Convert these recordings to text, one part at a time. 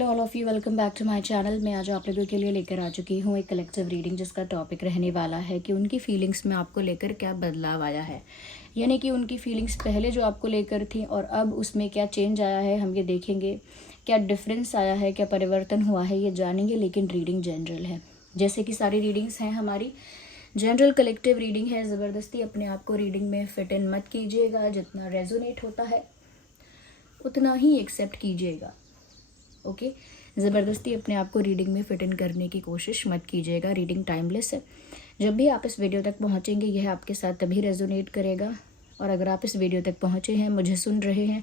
Hello all of you, welcome back to my channel. मैं आज आप लोगों के लिए लेकर आ चुकी हूँ एक कलेक्टिव रीडिंग जिसका टॉपिक रहने वाला है कि उनकी फीलिंग्स में आपको लेकर क्या बदलाव आया है। यानी कि उनकी फीलिंग्स पहले जो आपको लेकर थी और अब उसमें क्या चेंज आया है, हम ये देखेंगे। क्या डिफरेंस आया है, क्या परिवर्तन हुआ है, ये जानेंगे। लेकिन रीडिंग जनरल है, जैसे कि सारी रीडिंग्स हैं हमारी जनरल कलेक्टिव रीडिंग है। ज़बरदस्ती अपने आप को रीडिंग में फिट इन मत कीजिएगा। जितना रेजोनेट होता है उतना ही एक्सेप्ट कीजिएगा। ओके, ज़बरदस्ती अपने आप को रीडिंग में फिट इन करने की कोशिश मत कीजिएगा। रीडिंग टाइमलेस है। जब भी आप इस वीडियो तक पहुंचेंगे यह आपके साथ तभी रेजोनेट करेगा। और अगर आप इस वीडियो तक पहुंचे हैं, मुझे सुन रहे हैं,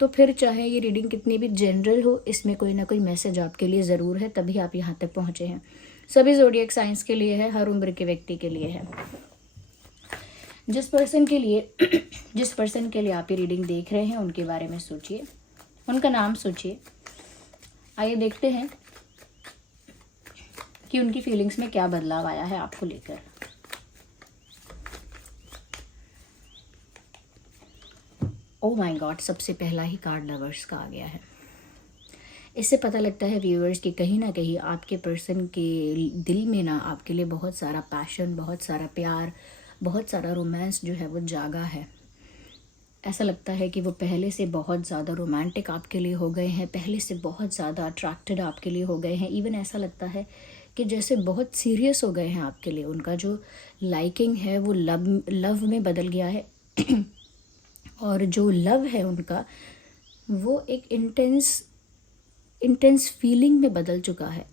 तो फिर चाहे ये रीडिंग कितनी भी जनरल हो, इसमें कोई ना कोई मैसेज आपके लिए ज़रूर है, तभी आप यहाँ तक पहुँचे हैं। सभी ज़ोडिएक साइंस के लिए है, हर उम्र के व्यक्ति के लिए है। जिस पर्सन के लिए आप ये रीडिंग देख रहे हैं उनके बारे में सोचिए, उनका नाम सोचिए। आइए देखते हैं कि उनकी फीलिंग्स में क्या बदलाव आया है आपको लेकर। ओह माय गॉड, सबसे पहला ही कार्ड लवर्स का आ गया है। इससे पता लगता है व्यूअर्स कि कहीं ना कहीं आपके पर्सन के दिल में ना आपके लिए बहुत सारा पैशन, बहुत सारा प्यार, बहुत सारा रोमांस जो है वो जागा है। ऐसा लगता है कि वो पहले से बहुत ज़्यादा रोमांटिक आपके लिए हो गए हैं, पहले से बहुत ज़्यादा अट्रैक्टेड आपके लिए हो गए हैं। इवन ऐसा लगता है कि जैसे बहुत सीरियस हो गए हैं आपके लिए। उनका जो लाइकिंग है वो लव में बदल गया है। और जो लव है उनका वो एक इंटेंस फीलिंग में बदल चुका है,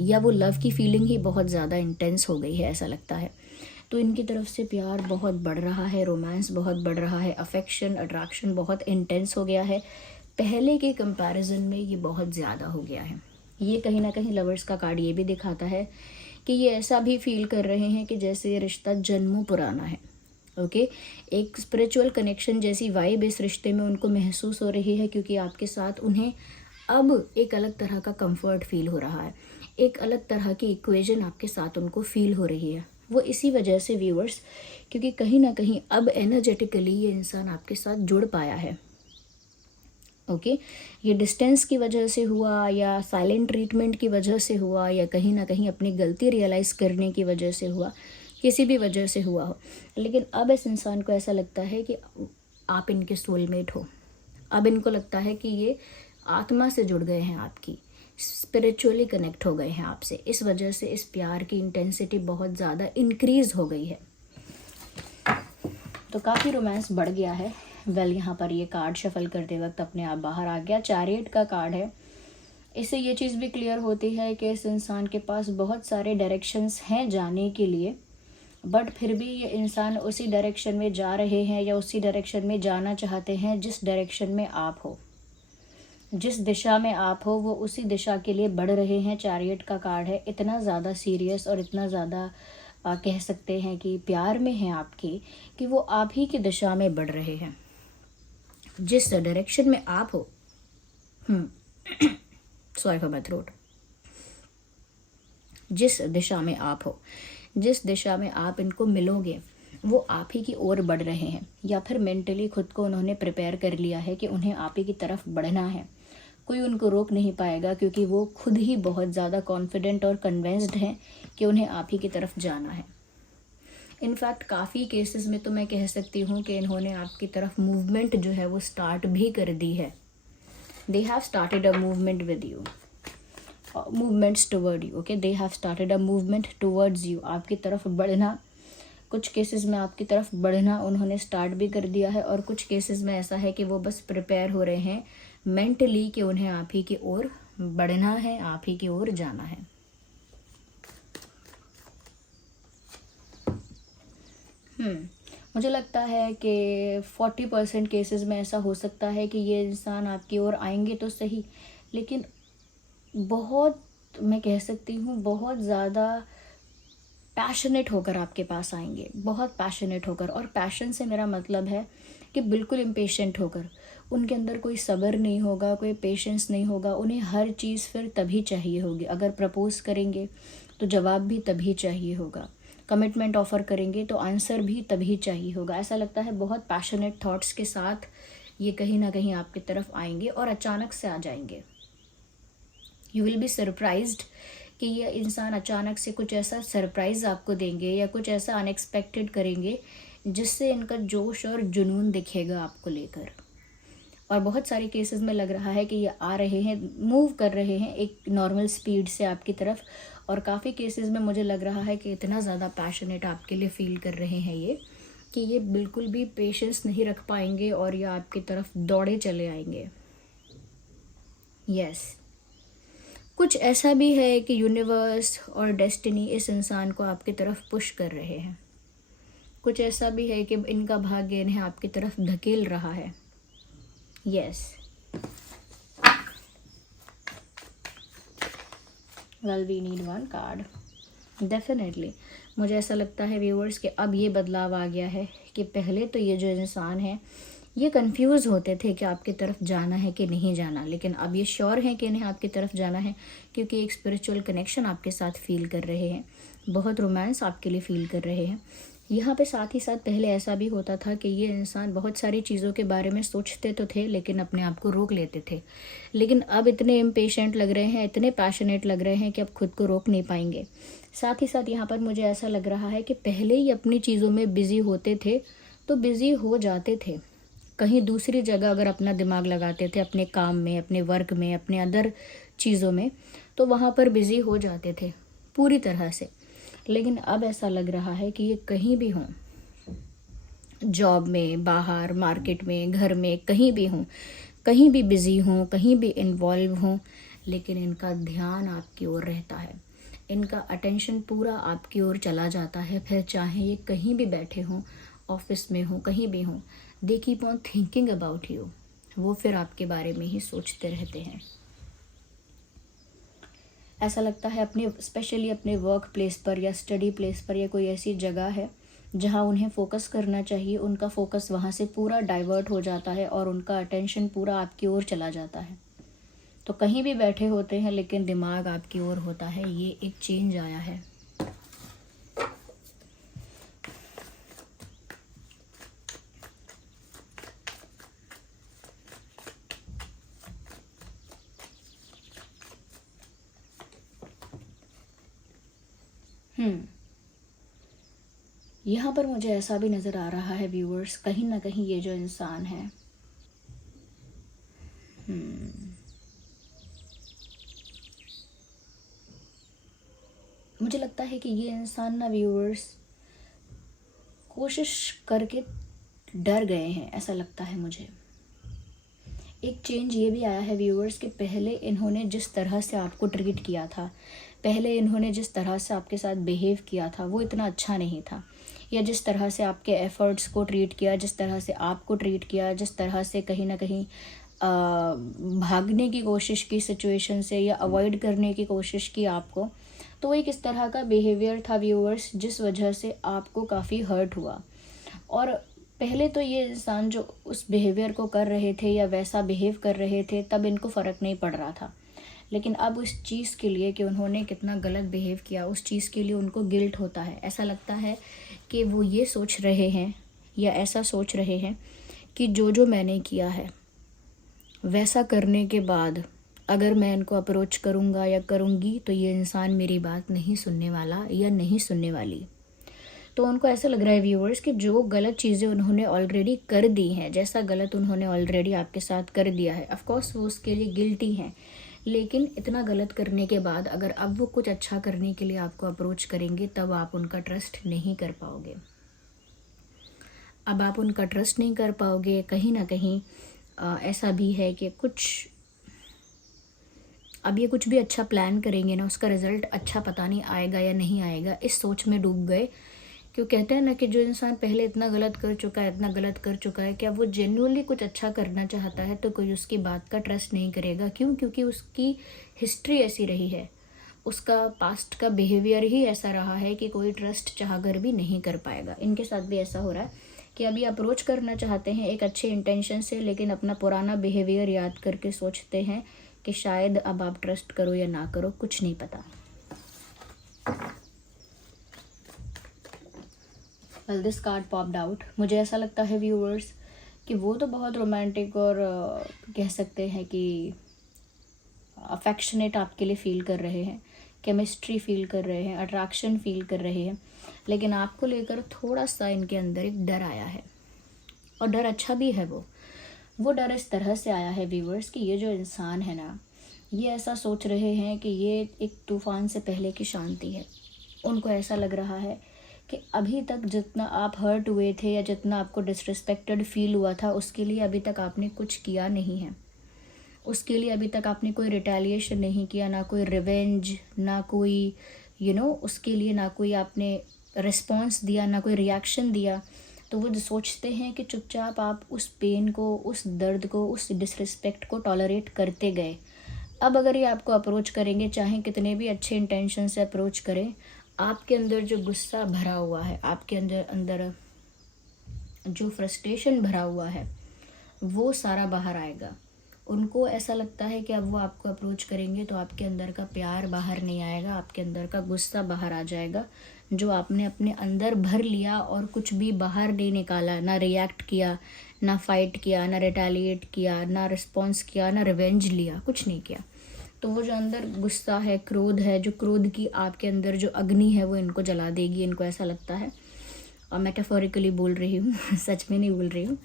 या वो लव की फीलिंग ही बहुत ज़्यादा इंटेंस हो गई है, ऐसा लगता है। तो इनकी तरफ से प्यार बहुत बढ़ रहा है, रोमांस बहुत बढ़ रहा है, अफेक्शन, अट्रैक्शन बहुत इंटेंस हो गया है। पहले के कंपैरिजन में ये बहुत ज़्यादा हो गया है। ये कहीं ना कहीं लवर्स का कार्ड ये भी दिखाता है कि ये ऐसा भी फील कर रहे हैं कि जैसे ये रिश्ता जन्मों पुराना है। ओके, एक स्पिरिचुअल कनेक्शन जैसी वाइब इस रिश्ते में उनको महसूस हो रही है, क्योंकि आपके साथ उन्हें अब एक अलग तरह का कंफर्ट फील हो रहा है, एक अलग तरह की इक्वेशन आपके साथ उनको फील हो रही है। वो इसी वजह से व्यूअर्स, क्योंकि कहीं ना कहीं अब एनर्जेटिकली ये इंसान आपके साथ जुड़ पाया है। ओके, ये डिस्टेंस की वजह से हुआ, या साइलेंट ट्रीटमेंट की वजह से हुआ, या कहीं ना कहीं अपनी गलती रियलाइज़ करने की वजह से हुआ, किसी भी वजह से हुआ हो, लेकिन अब इस इंसान को ऐसा लगता है कि आप इनके सोलमेट हो। अब इनको लगता है कि ये आत्मा से जुड़ गए हैं आपकी, स्पिरिचुअली कनेक्ट हो गए हैं आपसे। इस वजह से इस प्यार की इंटेंसिटी बहुत ज़्यादा इंक्रीज हो गई है। तो काफ़ी रोमांस बढ़ गया है। यहाँ पर ये कार्ड शफल करते वक्त अपने आप बाहर आ गया। चैरियट का कार्ड है। इससे ये चीज़ भी क्लियर होती है कि इस इंसान के पास बहुत सारे डायरेक्शंस हैं जाने के लिए, बट फिर भी ये इंसान उसी डायरेक्शन में जा रहे हैं, या उसी डायरेक्शन में जाना चाहते हैं जिस डायरेक्शन में आप हो। जिस दिशा में आप हो वो उसी दिशा के लिए बढ़ रहे हैं। चैरियट का कार्ड है। इतना ज़्यादा सीरियस और इतना ज़्यादा कह सकते हैं कि प्यार में है आपकी, कि वो आप ही की दिशा में बढ़ रहे हैं। जिस डायरेक्शन में आप हो, सॉरी फॉर माय थ्रोट, जिस दिशा में आप हो, जिस दिशा में आप इनको मिलोगे वो आप ही की ओर बढ़ रहे हैं, या फिर मेंटली खुद को उन्होंने प्रिपेयर कर लिया है कि उन्हें आप ही की तरफ बढ़ना है। कोई उनको रोक नहीं पाएगा, क्योंकि वो खुद ही बहुत ज़्यादा कॉन्फिडेंट और कन्विंस्ड हैं कि उन्हें आप ही की तरफ जाना है। इनफैक्ट काफ़ी केसेस में तो मैं कह सकती हूँ कि इन्होंने आपकी तरफ मूवमेंट जो है वो स्टार्ट भी कर दी है। They have started a movement with you, movements toward you. Okay, they have started a movement towards you, आपकी तरफ बढ़ना। कुछ केसेस में आपकी तरफ बढ़ना उन्होंने स्टार्ट भी कर दिया है, और कुछ केसेस में ऐसा है कि वो बस प्रिपेयर हो रहे हैं मेंटली कि उन्हें आप ही की ओर बढ़ना है, आप ही की ओर जाना है। मुझे लगता है कि 40% केसेस में ऐसा हो सकता है कि ये इंसान आपकी ओर आएंगे तो सही, लेकिन बहुत, मैं कह सकती हूँ बहुत ज़्यादा पैशनेट होकर आपके पास आएंगे, बहुत पैशनेट होकर। और पैशन से मेरा मतलब है कि बिल्कुल इम्पेशेंट होकर। उनके अंदर कोई सब्र नहीं होगा, कोई पेशेंस नहीं होगा। उन्हें हर चीज़ फिर तभी चाहिए होगी। अगर प्रपोज करेंगे तो जवाब भी तभी चाहिए होगा, कमिटमेंट ऑफर करेंगे तो आंसर भी तभी चाहिए होगा। ऐसा लगता है बहुत पैशनेट थॉट्स के साथ ये कहीं ना कहीं आपकी तरफ आएंगे और अचानक से आ जाएंगे। यू विल बी सरप्राइज्ड कि ये इंसान अचानक से कुछ ऐसा सरप्राइज़ आपको देंगे या कुछ ऐसा अनएक्सपेक्टेड करेंगे जिससे इनका जोश और जुनून दिखेगा आपको लेकर। और बहुत सारे केसेस में लग रहा है कि ये आ रहे हैं, मूव कर रहे हैं एक नॉर्मल स्पीड से आपकी तरफ, और काफ़ी केसेस में मुझे लग रहा है कि इतना ज़्यादा पैशनेट आपके लिए फील कर रहे हैं ये, कि ये बिल्कुल भी पेशेंस नहीं रख पाएंगे और ये आपकी तरफ दौड़े चले आएंगे। यस, कुछ ऐसा भी है कि यूनिवर्स और डेस्टिनी इस इंसान को आपकी तरफ पुश कर रहे हैं। कुछ ऐसा भी है कि इनका भाग्य इन्हें आपकी तरफ धकेल रहा है। Yes, well we need one card definitely. मुझे ऐसा लगता है व्यूअर्स कि अब ये बदलाव आ गया है कि पहले तो ये जो इंसान है ये कंफ्यूज होते थे कि आपकी तरफ जाना है कि नहीं जाना, लेकिन अब ये श्योर हैं कि इन्हें आपकी तरफ जाना है, क्योंकि एक स्पिरिचुअल कनेक्शन आपके साथ फील कर रहे हैं, बहुत रोमांस आपके लिए फील कर रहे हैं। यहाँ पे साथ ही साथ पहले ऐसा भी होता था कि ये इंसान बहुत सारी चीज़ों के बारे में सोचते तो थे लेकिन अपने आप को रोक लेते थे, लेकिन अब इतने इम्पेशेंट लग रहे हैं, इतने पैशनेट लग रहे हैं कि अब खुद को रोक नहीं पाएंगे। साथ ही साथ यहाँ पर मुझे ऐसा लग रहा है कि पहले ही अपनी चीज़ों में बिज़ी होते थे तो बिज़ी हो जाते थे, कहीं दूसरी जगह अगर अपना दिमाग लगाते थे अपने काम में, अपने वर्क में, अपने अदर चीज़ों में, तो वहाँ पर बिज़ी हो जाते थे पूरी तरह से। लेकिन अब ऐसा लग रहा है कि ये कहीं भी हों, जॉब में, बाहर, मार्केट में, घर में, कहीं भी हों, कहीं भी बिज़ी हों, कहीं भी इन्वॉल्व हों, लेकिन इनका ध्यान आपकी ओर रहता है, इनका अटेंशन पूरा आपकी ओर चला जाता है। फिर चाहे ये कहीं भी बैठे हों, ऑफिस में हों, कहीं भी हों, they keep on thinking about you. वो फिर आपके बारे में ही सोचते रहते हैं। ऐसा लगता है अपने स्पेशली अपने वर्क प्लेस पर या स्टडी प्लेस पर या कोई ऐसी जगह है जहां उन्हें फोकस करना चाहिए, उनका फोकस वहां से पूरा डाइवर्ट हो जाता है और उनका अटेंशन पूरा आपकी ओर चला जाता है। तो कहीं भी बैठे होते हैं लेकिन दिमाग आपकी ओर होता है। ये एक चेंज आया है। यहाँ पर मुझे ऐसा भी नज़र आ रहा है व्यूअर्स, कहीं ना कहीं ये जो इंसान है मुझे लगता है कि ये इंसान ना व्यूअर्स कोशिश करके डर गए हैं, ऐसा लगता है मुझे। एक चेंज ये भी आया है व्यूअर्स कि पहले इन्होंने जिस तरह से आपको ट्रीट किया था, पहले इन्होंने जिस तरह से आपके साथ बिहेव किया था वो इतना अच्छा नहीं था, या जिस तरह से आपके एफ़र्ट्स को ट्रीट किया, जिस तरह से आपको ट्रीट किया, जिस तरह से कहीं ना कहीं भागने की कोशिश की सिचुएशन से या अवॉइड करने की कोशिश की आपको, तो एक इस तरह का बिहेवियर था व्यूअर्स जिस वजह से आपको काफ़ी हर्ट हुआ। और पहले तो ये इंसान जो उस बिहेवियर को कर रहे थे या वैसा बिहेव कर रहे थे तब इनको फ़र्क नहीं पड़ रहा था, लेकिन अब उस चीज़ के लिए कि उन्होंने कितना गलत बिहेव किया उस चीज़ के लिए उनको गिल्ट होता है। ऐसा लगता है कि वो ये सोच रहे हैं या ऐसा सोच रहे हैं कि जो जो मैंने किया है वैसा करने के बाद अगर मैं इनको अप्रोच करूँगा या करूँगी तो ये इंसान मेरी बात नहीं सुनने वाला या नहीं सुनने वाली। तो उनको ऐसा लग रहा है व्यूअर्स कि जो गलत चीज़ें उन्होंने ऑलरेडी कर दी हैं, जैसा गलत उन्होंने ऑलरेडी आपके साथ कर दिया है, ऑफ कोर्स वो उसके लिए गिल्टी हैं, लेकिन इतना गलत करने के बाद अगर अब वो कुछ अच्छा करने के लिए आपको अप्रोच करेंगे तब आप उनका ट्रस्ट नहीं कर पाओगे। अब आप उनका ट्रस्ट नहीं कर पाओगे। कहीं ना कहीं ऐसा भी है कि अब ये कुछ भी अच्छा प्लान करेंगे ना उसका रिज़ल्ट अच्छा पता नहीं आएगा या नहीं आएगा, इस सोच में डूब गए। क्यों कहते हैं ना कि जो इंसान पहले इतना गलत कर चुका है, इतना गलत कर चुका है, क्या वो जेन्युइनली कुछ अच्छा करना चाहता है तो कोई उसकी बात का ट्रस्ट नहीं करेगा। क्यों? क्योंकि उसकी हिस्ट्री ऐसी रही है, उसका पास्ट का बिहेवियर ही ऐसा रहा है कि कोई ट्रस्ट चाहकर भी नहीं कर पाएगा। इनके साथ भी ऐसा हो रहा है कि अभी अप्रोच करना चाहते हैं एक अच्छे इंटेंशन से, लेकिन अपना पुराना बिहेवियर याद करके सोचते हैं कि शायद अब आप ट्रस्ट करो या ना करो, कुछ नहीं पता। Well this card popped out. मुझे ऐसा लगता है व्यूअर्स कि वो तो बहुत रोमांटिक और कह सकते हैं कि अफेक्शनेट आपके लिए फील कर रहे हैं, केमिस्ट्री फील कर रहे हैं, अट्रैक्शन फील कर रहे हैं, लेकिन आपको लेकर थोड़ा सा इनके अंदर एक डर आया है। और डर अच्छा भी है। वो डर इस तरह से आया है व्यूवर्स कि ये जो इंसान है ना, ये ऐसा सोच रहे हैं कि ये एक तूफ़ान से पहले की शांति है। उनको ऐसा लग रहा है कि अभी तक जितना आप हर्ट हुए थे या जितना आपको डिसरिस्पेक्टेड फील हुआ था, उसके लिए अभी तक आपने कुछ किया नहीं है। उसके लिए अभी तक आपने कोई रिटेलिएशन नहीं किया, ना कोई रिवेंज, ना कोई उसके लिए ना कोई आपने रिस्पॉन्स दिया, ना कोई रिएक्शन दिया। तो वो जो सोचते हैं कि चुपचाप आप उस पेन को, उस दर्द को, उस डिसरिस्पेक्ट को टॉलरेट करते गए। अब अगर ये आपको अप्रोच करेंगे, चाहे कितने भी अच्छे इंटेंशन से अप्रोच करें, आपके अंदर जो गुस्सा भरा हुआ है, आपके अंदर जो फ्रस्ट्रेशन भरा हुआ है, वो सारा बाहर आएगा। उनको ऐसा लगता है कि अब वो आपको अप्रोच करेंगे तो आपके अंदर का प्यार बाहर नहीं आएगा, आपके अंदर का गुस्सा बाहर आ जाएगा, जो आपने अपने अंदर भर लिया और कुछ भी बाहर नहीं निकाला, ना रिएक्ट किया, ना फाइट किया, ना रिटेलिएट किया, ना रिस्पॉन्स किया, ना रिवेंज लिया, कुछ नहीं किया। तो वो जो अंदर गुस्सा है, क्रोध है, जो क्रोध की आपके अंदर जो अग्नि है, वो इनको जला देगी, इनको ऐसा लगता है। और मेटाफोरिकली बोल रही हूँ सच में नहीं बोल रही हूँ।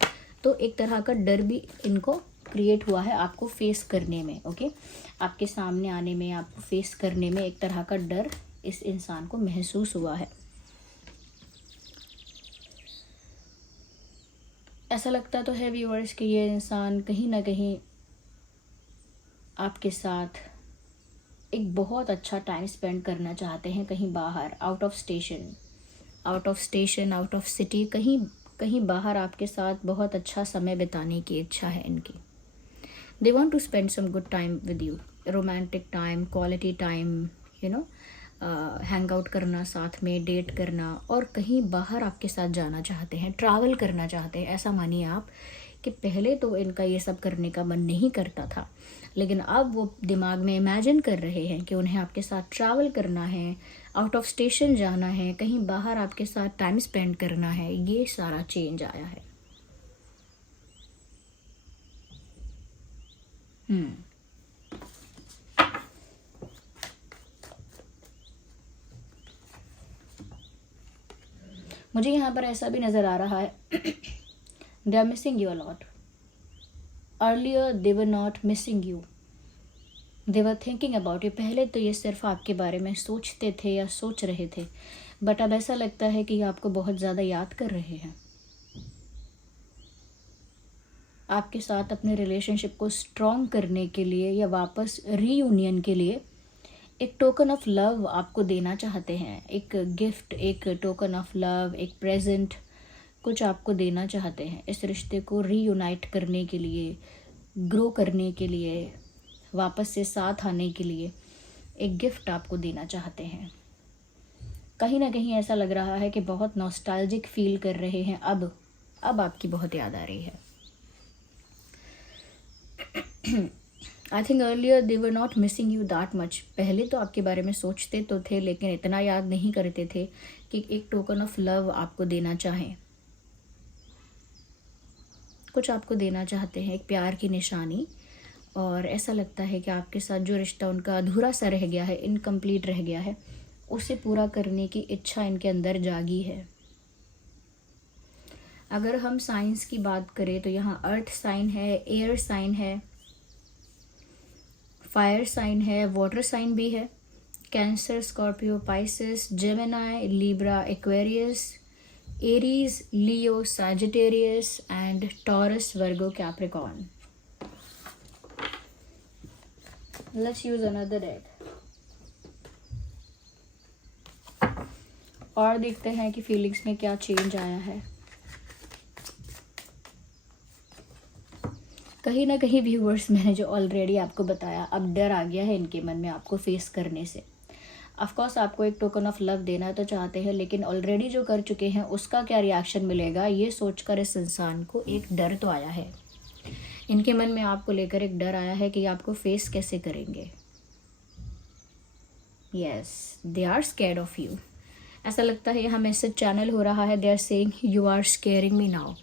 तो एक तरह का डर भी इनको क्रिएट हुआ है आपको फेस करने में। ओके, आपके सामने आने में, आपको फेस करने में एक तरह का डर इस इंसान को महसूस हुआ है। ऐसा लगता तो है व्यूअर्स कि ये इंसान कहीं ना कहीं आपके साथ एक बहुत अच्छा टाइम स्पेंड करना चाहते हैं, कहीं बाहर, out of station, out of city, कहीं बाहर आपके साथ बहुत अच्छा समय बिताने की इच्छा है इनकी। They want to spend some good time with you, romantic time, quality time, hang out करना, साथ में डेट करना, और कहीं बाहर आपके साथ जाना चाहते हैं, ट्रैवल करना चाहते हैं। ऐसा मानिए आप कि पहले तो इनका ये सब करने का मन नहीं करता था, लेकिन अब वो दिमाग में इमेजिन कर रहे हैं कि उन्हें आपके साथ ट्रैवल करना है, आउट ऑफ स्टेशन जाना है, कहीं बाहर आपके साथ टाइम स्पेंड करना है। ये सारा चेंज आया है। मुझे यहाँ पर ऐसा भी नज़र आ रहा है they are missing you a lot. Earlier they were not missing you, they were thinking about you. पहले तो ये सिर्फ आपके बारे में सोचते थे या सोच रहे थे, बट अब ऐसा लगता है कि ये आपको बहुत ज़्यादा याद कर रहे हैं। आपके साथ अपने रिलेशनशिप को स्ट्रॉन्ग करने के लिए या वापस रीयूनियन के लिए एक टोकन ऑफ लव आपको देना चाहते हैं। एक गिफ्ट, एक टोकन ऑफ लव, एक प्रेजेंट, कुछ आपको देना चाहते हैं इस रिश्ते को रीयूनाइट करने के लिए, ग्रो करने के लिए, वापस से साथ आने के लिए एक गिफ्ट आपको देना चाहते हैं। कहीं ना कहीं ऐसा लग रहा है कि बहुत नॉस्टैल्जिक फील कर रहे हैं। अब आपकी बहुत याद आ रही है। I think earlier they were not missing you that much. पहले तो आपके बारे में सोचते तो थे, लेकिन इतना याद नहीं करते थे कि एक टोकन ऑफ लव आपको देना चाहें, कुछ आपको देना चाहते हैं, एक प्यार की निशानी। और ऐसा लगता है कि आपके साथ जो रिश्ता उनका अधूरा सा रह गया है, इनकम्प्लीट रह गया है, उसे पूरा करने की इच्छा इनके अंदर जागी है। अगर हम साइंस की बात करें तो यहाँ अर्थ साइन है, एयर साइन है, फायर साइन है, वाटर साइन भी है। Cancer, Scorpio, Pisces, Gemini, Libra, Aquarius, Aries, Leo, Sagittarius and taurus, Virgo, Capricorn. Let's use another deck और देखते हैं कि फीलिंग्स में क्या चेंज आया है। कहीं ना कहीं व्यूवर्स, मैंने जो ऑलरेडी आपको बताया, अब डर आ गया है इनके मन में आपको फेस करने से। ऑफकोर्स आपको एक टोकन ऑफ लव देना तो चाहते हैं, लेकिन ऑलरेडी जो कर चुके हैं उसका क्या रिएक्शन मिलेगा, ये सोचकर इस इंसान को एक डर तो आया है। इनके मन में आपको लेकर एक डर आया है कि आपको फेस कैसे करेंगे। Yes, they are scared of you. ऐसा लगता है यहाँ मैसेज चैनल हो रहा है, they are saying you are scaring me now.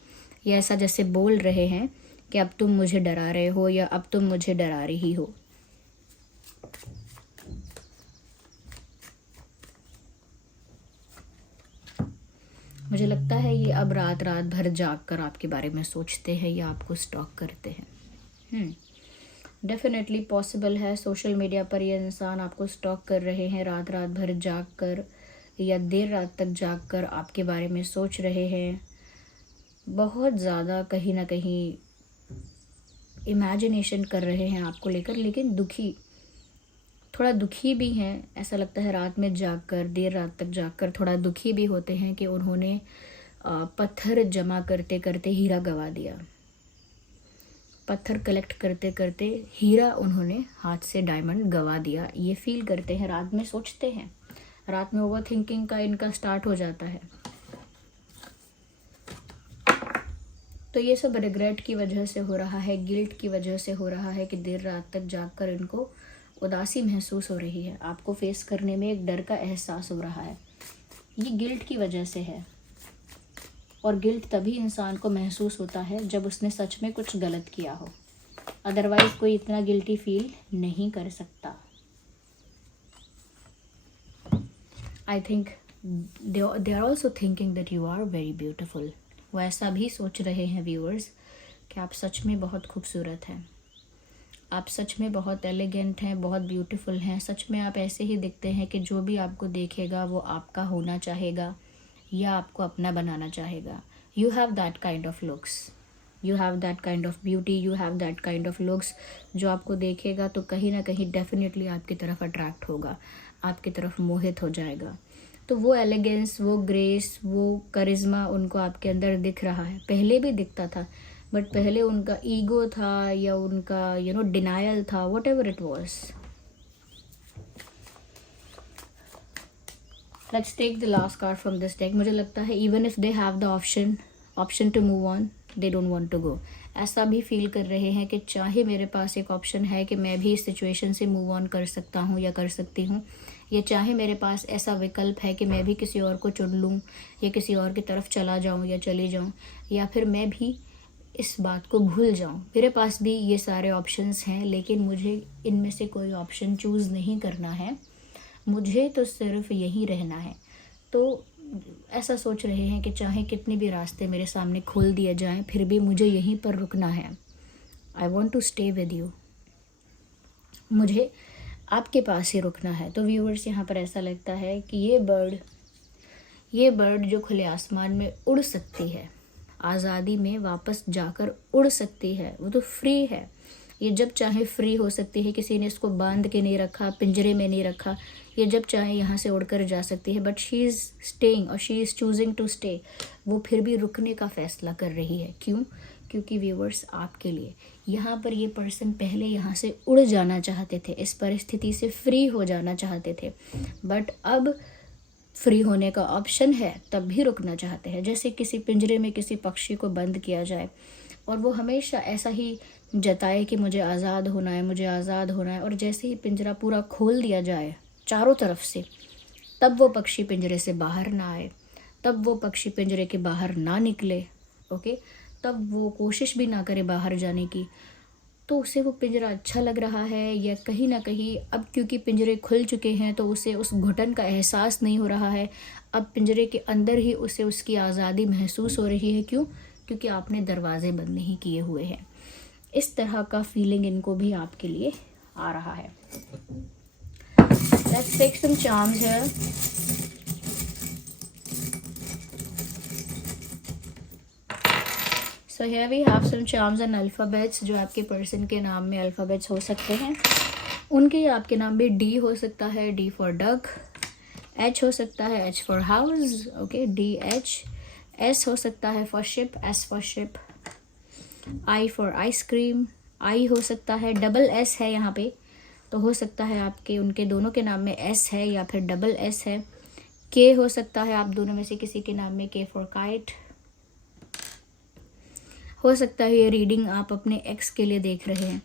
ये ऐसा जैसे बोल रहे हैं कि अब तुम मुझे डरा रहे हो या अब तुम मुझे डरा रही हो। मुझे लगता है ये अब रात रात भर जाग कर आपके बारे में सोचते हैं या आपको स्टॉक करते हैं। डेफिनेटली पॉसिबल है। सोशल मीडिया पर ये इंसान आपको स्टॉक कर रहे हैं, रात रात भर जाग कर या देर रात तक जाग कर आपके बारे में सोच रहे हैं। बहुत ज़्यादा कहीं ना कहीं इमेजिनेशन कर रहे हैं आपको लेकर, लेकिन दुखी, थोड़ा दुखी भी हैं। ऐसा लगता है रात में जागकर, देर रात तक जागकर थोड़ा दुखी भी होते हैं कि उन्होंने पत्थर जमा करते करते हीरा गंवा दिया। पत्थर कलेक्ट करते करते हीरा उन्होंने हाथ से डायमंड गंवा दिया। ये फील करते हैं, रात में सोचते हैं, रात में ओवर थिंकिंग का इनका स्टार्ट हो जाता है। तो ये सब रिग्रेट की वजह से हो रहा है, गिल्ट की वजह से हो रहा है कि देर रात तक जागकर इनको उदासी महसूस हो रही है। आपको फेस करने में एक डर का एहसास हो रहा है। ये गिल्ट की वजह से है, और गिल्ट तभी इंसान को महसूस होता है जब उसने सच में कुछ गलत किया हो। अदरवाइज कोई इतना गिल्टी फील नहीं कर सकता। I think they are also thinking that you are very beautiful. वो ऐसा भी सोच रहे हैं व्यूअर्स कि आप सच में बहुत खूबसूरत हैं, आप सच में बहुत एलिगेंट हैं, बहुत ब्यूटीफुल हैं। सच में आप ऐसे ही दिखते हैं कि जो भी आपको देखेगा वो आपका होना चाहेगा या आपको अपना बनाना चाहेगा। You have that kind of looks, you have that kind of beauty, you have that kind of looks. जो आपको देखेगा तो कहीं ना कहीं डेफिनेटली आपकी तरफ अट्रैक्ट होगा, आपकी तरफ मोहित हो जाएगा। तो वो एलिगेंस, वो ग्रेस, वो करिश्मा उनको आपके अंदर दिख रहा है। पहले भी दिखता था, बट पहले उनका ईगो था या उनका डिनायल था, whatever it was. Let's take the last card from this deck. मुझे लगता है even if they have the option to move on, they don't want to go. ऐसा भी फील कर रहे हैं कि चाहे मेरे पास एक ऑप्शन है कि मैं भी इस सिचुएशन से मूव ऑन कर सकता हूँ या कर सकती हूँ, या चाहे मेरे पास ऐसा विकल्प है कि मैं भी किसी और को चुन लूँ या किसी और की तरफ चला जाऊँ या चली जाऊँ, या फिर मैं भी इस बात को भूल जाऊँ। मेरे पास भी ये सारे ऑप्शंस हैं, लेकिन मुझे इनमें से कोई ऑप्शन चूज़ नहीं करना है, मुझे तो सिर्फ यहीं रहना है। तो ऐसा सोच रहे हैं कि चाहे कितने भी रास्ते मेरे सामने खोल दिए जाएं, फिर भी मुझे यहीं पर रुकना है। I want to stay with you, मुझे आपके पास ही रुकना है। तो व्यूअर्स, यहाँ पर ऐसा लगता है कि ये बर्ड जो खुले आसमान में उड़ सकती है, आज़ादी में वापस जाकर उड़ सकती है, वो तो फ्री है। ये जब चाहे फ्री हो सकती है, किसी ने इसको बांध के नहीं रखा, पिंजरे में नहीं रखा। ये जब चाहे यहाँ से उड़कर जा सकती है, बट शी इज़ स्टेइंग और she is choosing to stay. वो फिर भी रुकने का फैसला कर रही है। क्यों? क्योंकि व्यूअर्स, आपके लिए यहाँ पर ये पर्सन पहले यहाँ से उड़ जाना चाहते थे, इस परिस्थिति से फ्री हो जाना चाहते थे, बट अब फ्री होने का ऑप्शन है तब भी रुकना चाहते हैं। जैसे किसी पिंजरे में किसी पक्षी को बंद किया जाए और वो हमेशा ऐसा ही जताए कि मुझे आज़ाद होना है, मुझे आज़ाद होना है, और जैसे ही पिंजरा पूरा खोल दिया जाए चारों तरफ से, तब वो पक्षी पिंजरे से बाहर ना आए, तब वो पक्षी पिंजरे के बाहर ना निकले, ओके, तब वो कोशिश भी ना करे बाहर जाने की। तो उसे वो पिंजरा अच्छा लग रहा है, या कहीं ना कहीं अब क्योंकि पिंजरे खुल चुके हैं तो उसे उस घुटन का एहसास नहीं हो रहा है। अब पिंजरे के अंदर ही उसे उसकी आज़ादी महसूस हो रही है। क्यों? क्योंकि आपने दरवाजे बंद नहीं किए हुए हैं। इस तरह का फीलिंग इनको भी आपके लिए आ रहा है। Let's take some charms here. So here we have some charms and alphabets जो आपके पर्सन के नाम में अल्फ़ाबेट्स हो सकते हैं। उनके आपके नाम में डी हो सकता है, डी फॉर डक, एच हो सकता है, H for house, okay, D H. S हो सकता है for ship, S for ship. I for ice cream, I हो सकता है, डबल एस है यहाँ पे, तो हो सकता है आपके उनके दोनों के नाम में एस है या फिर डबल एस है। के हो सकता है आप दोनों में से किसी के नाम में, के फॉर काइट। हो सकता है ये रीडिंग आप अपने एक्स के लिए देख रहे हैं।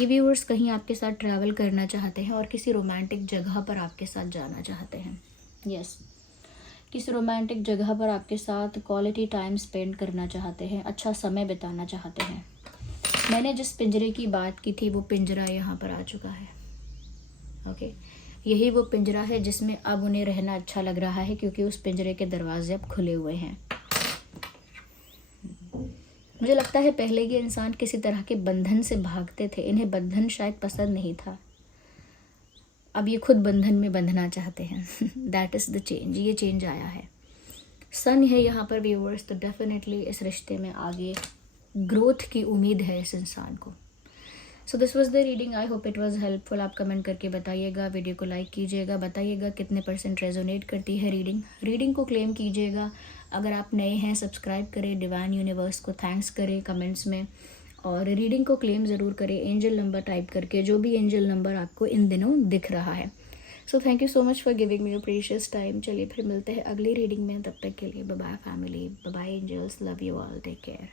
ये व्यूअर्स कहीं आपके साथ ट्रैवल करना चाहते हैं और किसी रोमांटिक जगह पर आपके साथ जाना चाहते हैं। यस, किसी रोमांटिक जगह पर आपके साथ क्वालिटी टाइम स्पेंड करना चाहते हैं, अच्छा समय बिताना चाहते हैं। मैंने जिस पिंजरे की बात की थी वो पिंजरा यहाँ पर आ चुका है। ओके, यही वो पिंजरा है जिसमें अब उन्हें रहना अच्छा लग रहा है, क्योंकि उस पिंजरे के दरवाजे अब खुले हुए हैं। मुझे लगता है पहले ये इंसान किसी तरह के बंधन से भागते थे, इन्हें बंधन शायद पसंद नहीं था, अब ये खुद बंधन में बंधना चाहते हैं। दैट इज़ द चेंज, ये चेंज आया है। सन है यहाँ पर व्यूअर्स, तो डेफिनेटली इस रिश्ते में आगे ग्रोथ की उम्मीद है इस इंसान को। So this was the reading, I hope it was helpful. आप कमेंट करके बताइएगा, वीडियो को लाइक कीजिएगा, बताइएगा कितने % रेजोनेट करती है रीडिंग को क्लेम कीजिएगा। अगर आप नए हैं सब्सक्राइब करें, डिवाइन यूनिवर्स को थैंक्स करें कमेंट्स में, और रीडिंग को क्लेम ज़रूर करें एंजल नंबर टाइप करके, जो भी एंजल नंबर आपको इन दिनों दिख रहा है। So thank you so much for giving me your precious time. चलिए फिर मिलते हैं अगली रीडिंग में, तब तक के लिए bye bye family, bye bye angels, love you all, take care.